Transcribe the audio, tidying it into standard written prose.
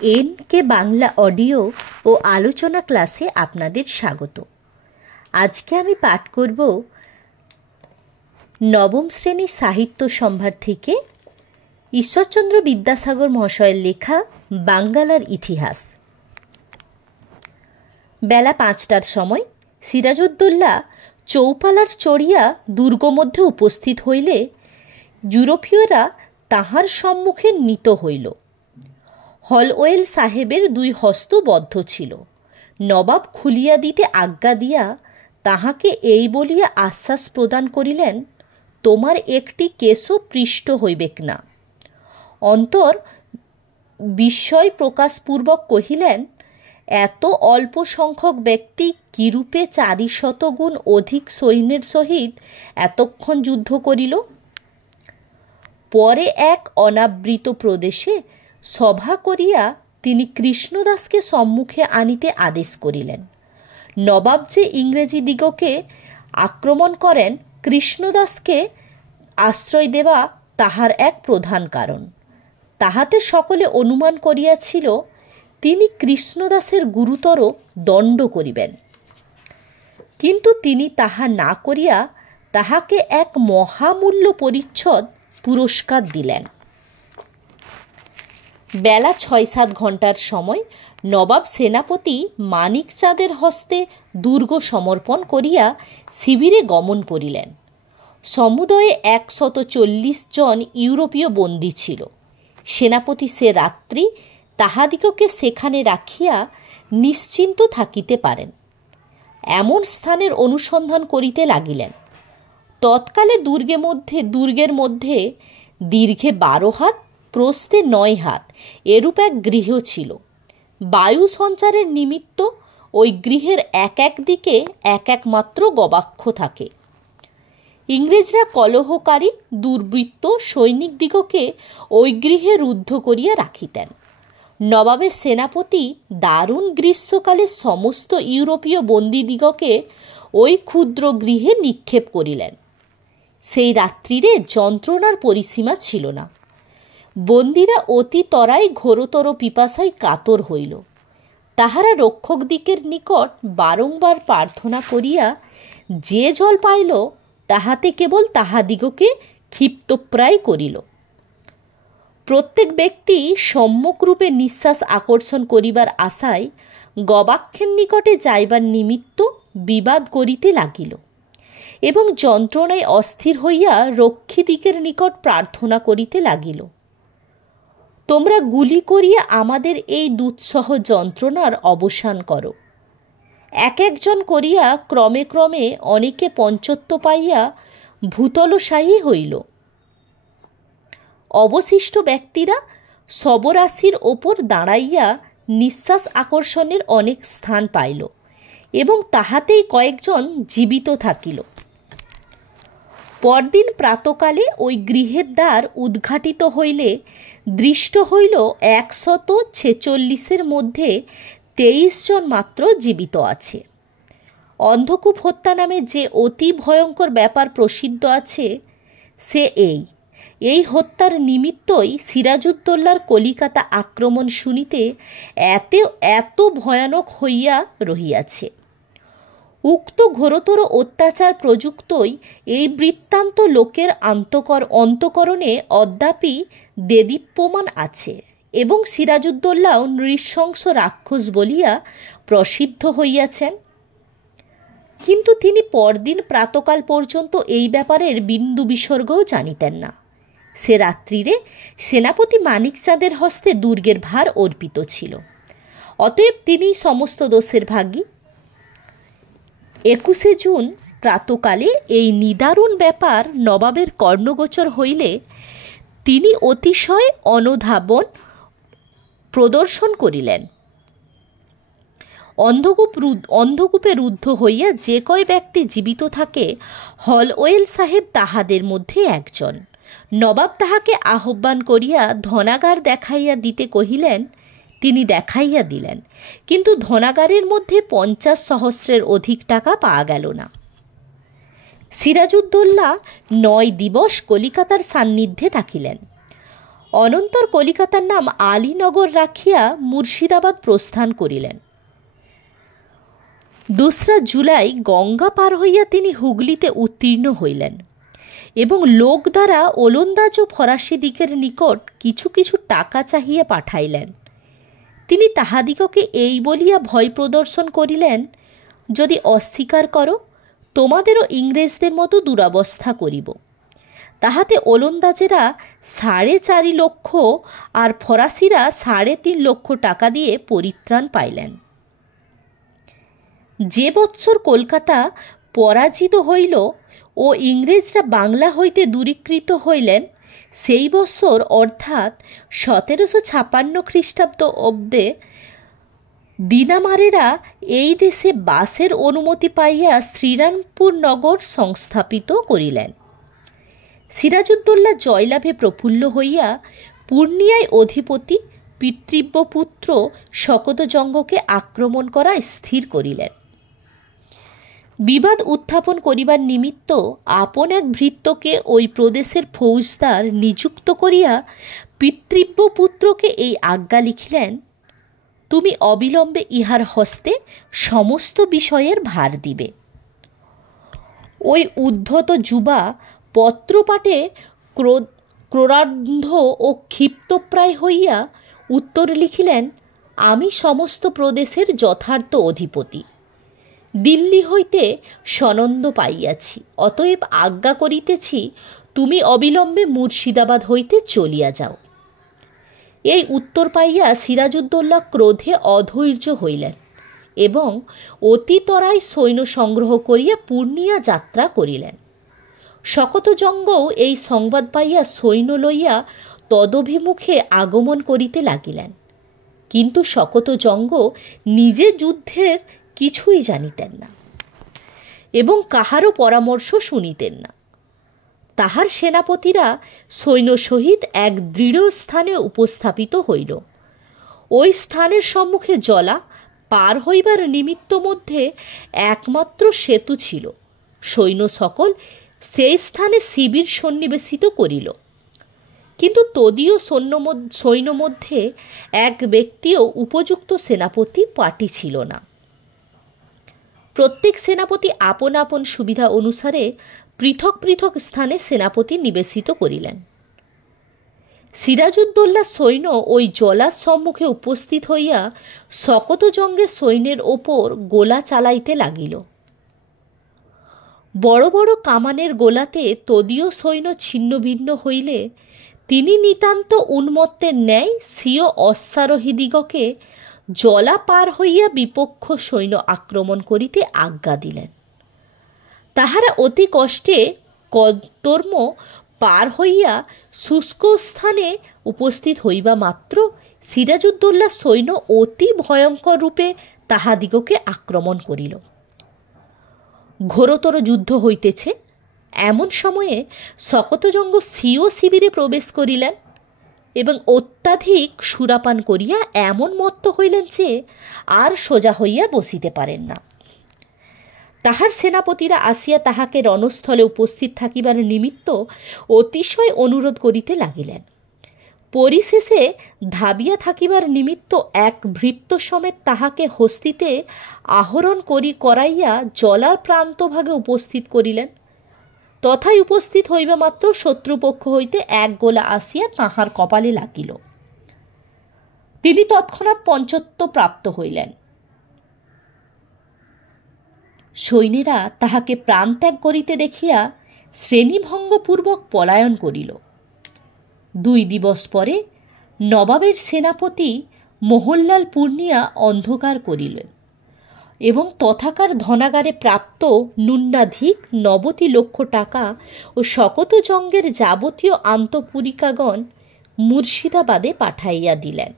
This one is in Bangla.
এনকে বাংলা অডিও ও আলোচনা ক্লাসে আপনাদের স্বাগত। আজকে আমি পাঠ করব নবম শ্রেণীর সাহিত্য সম্ভার থেকে ঈশ্বরচন্দ্র বিদ্যাসাগর মহাশয়ের লেখা বাঙ্গালার ইতিহাস। বেলা 5টার সময় সিরাজউদ্দৌলা চৌপালার চড়িয়া দুর্গ মধ্যে উপস্থিত হইলে ইউরোপীয়রা তাহার সম্মুখে নীত হইল। হলওয়েল সাহেবের 2 হস্ত বদ্ধ ছিল। নবাব খুলিয়া দিতে আজ্ঞা দিয়া তাহাকে এই বলিয়া আশ্বাস প্রদান করিলেন, তোমার একটি কেশও পৃষ্ঠ হইবেক না। অন্তর বিস্ময় প্রকাশপূর্বক কহিলেন, এত অল্প সংখ্যক ব্যক্তি কিরূপে 400 গুণ অধিক সৈন্যের সহিত এতক্ষণ যুদ্ধ করিল? পরে এক অনাবৃত প্রদেশে সভা করিয়া তিনি কৃষ্ণদাসকে সম্মুখে আনিতে আদেশ করিলেন। নবাব যে ইংরেজি দিগকে আক্রমণ করেন, কৃষ্ণদাসকে আশ্রয় দেওয়া তাহার এক প্রধান কারণ। তাহাতে সকলে অনুমান করিয়াছিল তিনি কৃষ্ণদাসের গুরুতর দণ্ড করিবেন, কিন্তু তিনি তাহা না করিয়া তাহাকে এক মহামূল্য পরিচ্ছদ পুরস্কার দিলেন। বেলা 6-7 ঘণ্টার সময় নবাব সেনাপতি মানিকচাঁদের হস্তে দুর্গ সমর্পণ করিয়া শিবিরে গমন করিলেন। সমুদয়ে 140 জন ইউরোপীয় বন্দী ছিল। সেনাপতি সে রাত্রি তাহাদিগকে সেখানে রাখিয়া নিশ্চিন্ত থাকিতে পারেন এমন স্থানের অনুসন্ধান করিতে লাগিলেন। তৎকালে দুর্গের মধ্যে দীর্ঘে 12 হাত, প্রস্থে 9 হাত এরূপ এক গৃহ ছিল। বায়ু সঞ্চারের নিমিত্ত ওই গৃহের এক দিকে এক মাত্র গবাক্ষ থাকে। ইংরেজরা কলহকারী দুর্বৃত্ত সৈনিক দিগকে ওই গৃহে রুদ্ধ করিয়া রাখিতেন। নবাবের সেনাপতি দারুণ গ্রীষ্মকালে সমস্ত ইউরোপীয় বন্দীদিগকে ওই ক্ষুদ্র গৃহে নিক্ষেপ করিলেন। সেই রাত্রিরে যন্ত্রণার পরিসীমা ছিল না। বন্দীরা অতি তরাই ঘোরতর পিপাসায় কাতর হইল। তাহারা রক্ষক দিকের নিকট বারংবার প্রার্থনা করিয়া যে জল পাইল তাহাতে কেবল তাহাদিগকে ক্ষিপ্তপ্রায় করিল। প্রত্যেক ব্যক্তি সম্যকরূপে নিঃশ্বাস আকর্ষণ করিবার আশায় গবাক্ষের নিকটে যাইবার নিমিত্ত বিবাদ করিতে লাগিল এবং যন্ত্রণায় অস্থির হইয়া রক্ষী দিকের নিকট প্রার্থনা করিতে লাগিল, তোমরা গুলি করিয়া আমাদের এই দুঃসহ যন্ত্রণার অবসান করো। একজন করিয়া ক্রমে ক্রমে অনেকে পঞ্চত্ব পাইয়া ভূতলশায়ী হইল। অবশিষ্ট ব্যক্তিরা শবরাশির ওপর দাঁড়াইয়া নিঃশ্বাস আকর্ষণের অনেক স্থান পাইল এবং তাহাতেই কয়েকজন জীবিত থাকিল। পরদিন প্রাতকালে ওই গৃহের দ্বার উদ্ঘাটিত হইলে দৃষ্ট হইল 146 মধ্যে 23 জন মাত্র জীবিত আছে। অন্ধকূপ হত্যা নামে যে অতি ভয়ঙ্কর ব্যাপার প্রসিদ্ধ আছে সে এই হত্যার নিমিত্তই সিরাজউদ্দৌলার কলিকাতা আক্রমণ শুনিতে এত ভয়ানক হইয়া রহিয়াছে। উক্ত ঘোরতর অত্যাচার প্রযুক্তই এই বৃত্তান্ত লোকের অন্তকরণে অদ্যাপি দেদীপ্যমান আছে এবং সিরাজউদ্দৌলাও নৃশংস রাক্ষস বলিয়া প্রসিদ্ধ হইয়াছেন। কিন্তু তিনি পরদিন প্রাতকাল পর্যন্ত এই ব্যাপারের বিন্দু বিসর্গও জানিতেন না। সে রাত্রিরে সেনাপতি মানিকচাঁদের হস্তে দুর্গের ভার অর্পিত ছিল, অতএব তিনি সমস্ত দোষের ভাগী। 21 জুন প্রাতকালে এই নিদারুণ ব্যাপার নবাবের কর্ণগোচর হইলে তিনি অতিশয় অনুধাবন প্রদর্শন করিলেন। অন্ধকূপে রুদ্ধ হইয়া যে কয় ব্যক্তি জীবিত থাকে, হলওয়েল সাহেব তাহাদের মধ্যে একজন। নবাব তাহাকে আহ্বান করিয়া ধনাগার দেখাইয়া দিতে কহিলেন। তিনি দেখাইয়া দিলেন, কিন্তু ধনাগারের মধ্যে 50 সহস্রের অধিক টাকা পাওয়া গেল না। সিরাজউদ্দৌলা 9 দিবস কলিকাতার সান্নিধ্যে থাকিলেন। অনন্তর কলিকাতার নাম আলীনগর রাখিয়া মুর্শিদাবাদ প্রস্থান করিলেন। 2রা জুলাই গঙ্গা পার হইয়া তিনি হুগলিতে উত্তীর্ণ হইলেন এবং লোক দ্বারা ওলন্দাজ ও ফরাসি দিকের নিকট কিছু কিছু টাকা চাহিয়া পাঠাইলেন। তিনি তাহাদিগকে এই বলিয়া ভয় প্রদর্শন করিলেন, যদি অস্বীকার করো তোমাদেরও ইংরেজদের মতো দুরবস্থা করিব। তাহাতে ওলন্দাজেরা 4.5 লক্ষ আর ফরাসিরা 3.5 লক্ষ টাকা দিয়ে পরিত্রাণ পাইলেন। যে বৎসর কলকাতা পরাজিত হইল ও ইংরেজরা বাংলা হইতে দূরীকৃত হইলেন, সেই বৎসর অর্থাৎ 1756 খ্রিস্টাব্দ অব্দে দিনামারেরা এই দেশে বাসের অনুমতি পাইয়া শ্রীরামপুর নগর সংস্থাপিত করিলেন। সিরাজউদ্দৌলা জয়লাভে প্রফুল্ল হইয়া পূর্ণিয়ায় অধিপতি পিতৃব্য পুত্র শকতজঙ্গকে আক্রমণ করা স্থির করিলেন। বিবাদ উত্থাপন করিবার নিমিত্ত আপন এক ভৃত্যকে ওই প্রদেশের ফৌজদার নিযুক্ত করিয়া পিতৃব্য পুত্রকে এই আজ্ঞা লিখিলেন, তুমি অবিলম্বে ইহার হস্তে সমস্ত বিষয়ের ভার দিবে। ওই উদ্ধত যুবা পত্রপাঠে ক্রোধান্ধ ও ক্ষিপ্তপ্রায় হইয়া উত্তর লিখিলেন, আমি সমস্ত প্রদেশের যথার্থ অধিপতি, দিল্লি হইতে সনন্দ পাইয়াছি, অতএব আজ্ঞা করিতেছি তুমি অবিলম্বে মুর্শিদাবাদ হইতে চলিয়া যাও। এই উত্তর পাইয়া সিরাজউদ্দৌলা ক্রোধে অধৈর্য হইলেন এবং অতিতরায় সৈন্য সংগ্রহ করিয়া পূর্ণিয়া যাত্রা করিলেন। শকতজঙ্গও এই সংবাদ পাইয়া সৈন্য লইয়া তদভিমুখে আগমন করিতে লাগিলেন। কিন্তু শকতজঙ্গ নিজে যুদ্ধের কিছুই জানিতেন না এবং কাহারও পরামর্শ শুনিতেন না। তাহার সেনাপতিরা সৈন্য সহিত এক দৃঢ় স্থানে উপস্থাপিত হইল। ওই স্থানের সম্মুখে জলা পার হইবার নিমিত্ত মধ্যে একমাত্র সেতু ছিল। সৈন্য সকল সেই স্থানে শিবির সন্নিবেশিত করিল, কিন্তু তদীয় সৈন্য মধ্যে এক ব্যক্তিও উপযুক্ত সেনাপতি পার্টি ছিল না। প্রত্যেক সেনাপতি আপন আপন সুবিধা অনুসারে পৃথক পৃথক স্থানে সেনাপতি নিবেশিত করিলেন। সিরাজউদ্দৌলা সৈন্য ওই জলার সম্মুখে উপস্থিত হইয়া শকতজঙ্গের সৈন্যের ওপর গোলা চালাইতে লাগিল। বড় বড় কামানের গোলাতে তদীয় সৈন্য ছিন্নভিন্ন হইলে তিনি নিতান্ত উন্মত্তের ন্যায় স্বীয় অশ্বারোহীদিগকে জলা পার হইয়া বিপক্ষ সৈন্য আক্রমণ করিতে আজ্ঞা দিলেন। তাহারা অতি কষ্টে কর্দম পার হইয়া শুষ্ক স্থানে উপস্থিত হইবা মাত্র সিরাজউদ্দৌলা সৈন্য অতি ভয়ঙ্কর রূপে তাহাদিগকে আক্রমণ করিল। ঘোরতর যুদ্ধ হইতেছে, এমন সময়ে শকতজঙ্গ স্বীয় শিবিরে প্রবেশ করিলেন এবং অত্যাধিক সুরাপান করিয়া এমন মত্ত হইলেন যে আর সোজা হইয়া বসিতে পারেন না। তাহার সেনাপতিরা আসিয়া তাহাকে রণস্থলে উপস্থিত থাকিবার নিমিত্ত অতিশয় অনুরোধ করিতে লাগিলেন। পরিশেষে ধাবিয়া থাকিবার নিমিত্ত এক ভৃত্য সমেত তাহাকে হস্তিতে আহরণ করাইয়া জলার প্রান্তভাগে উপস্থিত করিলেন। তথায় উপস্থিত হইবা মাত্র শত্রুপক্ষ হইতে এক গোলা আসিয়া তাহার কপালে লাগিল। তিনি তৎক্ষণাৎ পঞ্চত্ব প্রাপ্ত হইলেন। সৈন্যেরা তাহাকে প্রাণত্যাগ করিতে দেখিয়া শ্রেণীভঙ্গপূর্বক পলায়ন করিল। 2 দিবস পরে নবাবের সেনাপতি মোহনলাল পূর্ণিয়া অন্ধকার করিলেন এবং তথাকার ধনাগারে প্রাপ্ত ন্যূনাধিক 90 লক্ষ টাকা ও শকতজঙ্গের যাবতীয় আন্তঃপুরিকাগণ মুর্শিদাবাদে পাঠাইয়া দিলেন।